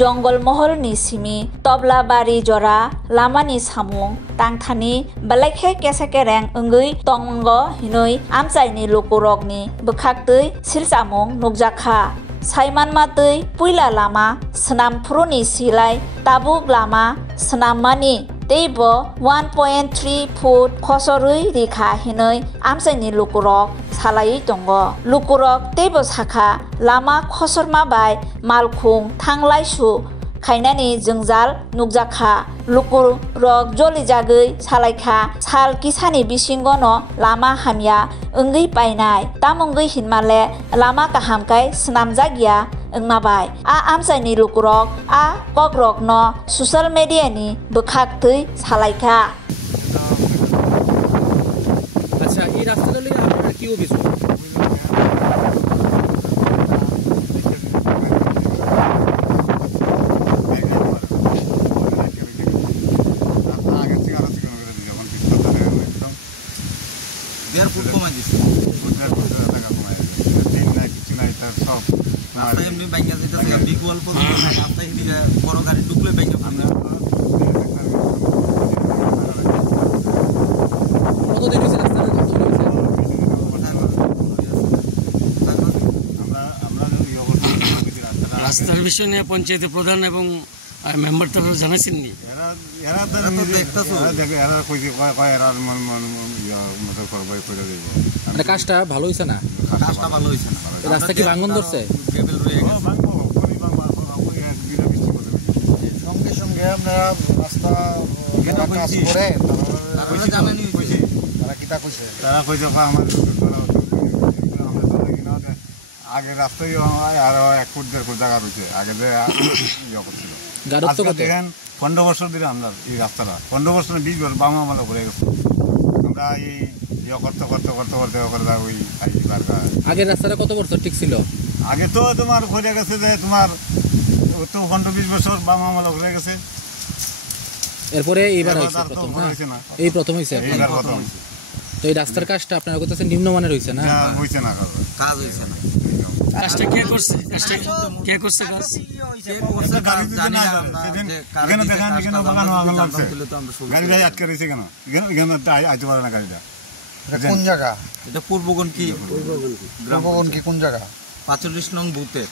जंगल महलनि सिमी तबलाबारि जरा लामानि सामुं तांथानि बालायखे केसाके रें ओंगै तंग हिनै आमचाइनि लुकुरकनि बोखाक्तै सिलसामुं नुकजाखा साइमानमातै पुइला लामा सोनामफ्रुनि सिलाय ताबुक लामा सोनाममानि तैबो 1.3 फुट खसरै रेखा हिनै आमचाइनि लुकुरक सालायै दङ लुकुरक तैबो साखा लामा खसरमा बाय मालखुं थांलायसु खायनानि जोंजाल नुकजाखा लुकुरक जलिजागै सालायखा साल किसानि बिसिंगनो लामा हामिया ओंगै बायनाय तामंगै हिनमाले लामा काहामखाय सोनामजागिया ओंमाबाय आमचाइनि लुकुरक कग्रक न ससियेल मिडियानि बोखाक्तै सालायखा। আচ্ছা এই রাস্তাটা লইয়া আপনারা কি অভিযোগ? এমনি ব্যাংকে যেটা বিকুয়াল পর্যন্ত রাস্তায় এদিকে বড় গাড়ি ঢুকলে ব্যাংকে কতদিন হয়েছে রাস্তাটা রাস্তার বিষয় নিয়ে পঞ্চায়েতের প্রধান এবং মেম্বার তারা জানাইছেননি? মানে কাজটা ভালো হয়েছে না? কাজটা ভালো হয়েছে না। রাস্তা কি ভাঙন ধরছে? সঙ্গে সঙ্গে আপনারা রাস্তা কাজ করে তারা জানেনি তারা কিতা কইছে তারা কইছে আমার আগে রাস্তায় আরো 1 ফুট 1.5 ফুট জায়গা রয়েছে আগে যে করছিল দেখেন 15 বছর ধরে আমরা এই রাস্তাটা 15 বছর 20 বছর বাম আমলে ঘুরে গেছে আমরা এই করতে করতে করতে করতে করে ওই আগের রাস্তাটা কত বছর ঠিক ছিল? আগে তো তোমার ঘুরে গেছে যে তোমার তো 15-20 বছর বাম আমলে ঘুরে গেছে এরপরে এইবার এই প্রথম হয়েছে তো এই রাস্তার কাজটা আপনার কাছে নিম্নমানের হয়েছে না? হয়েছে না কাজ হয়েছে না। কাজটা কে করছে? কে করছে কাজ? গাড়িটা আটকে রয়েছে কেন? এখানে আইতে পারে না গাড়িটা। কোন জায়গা এটা পূর্বগণ কি পূর্বগণ কি কোন জায়গা? 45 নং বুথে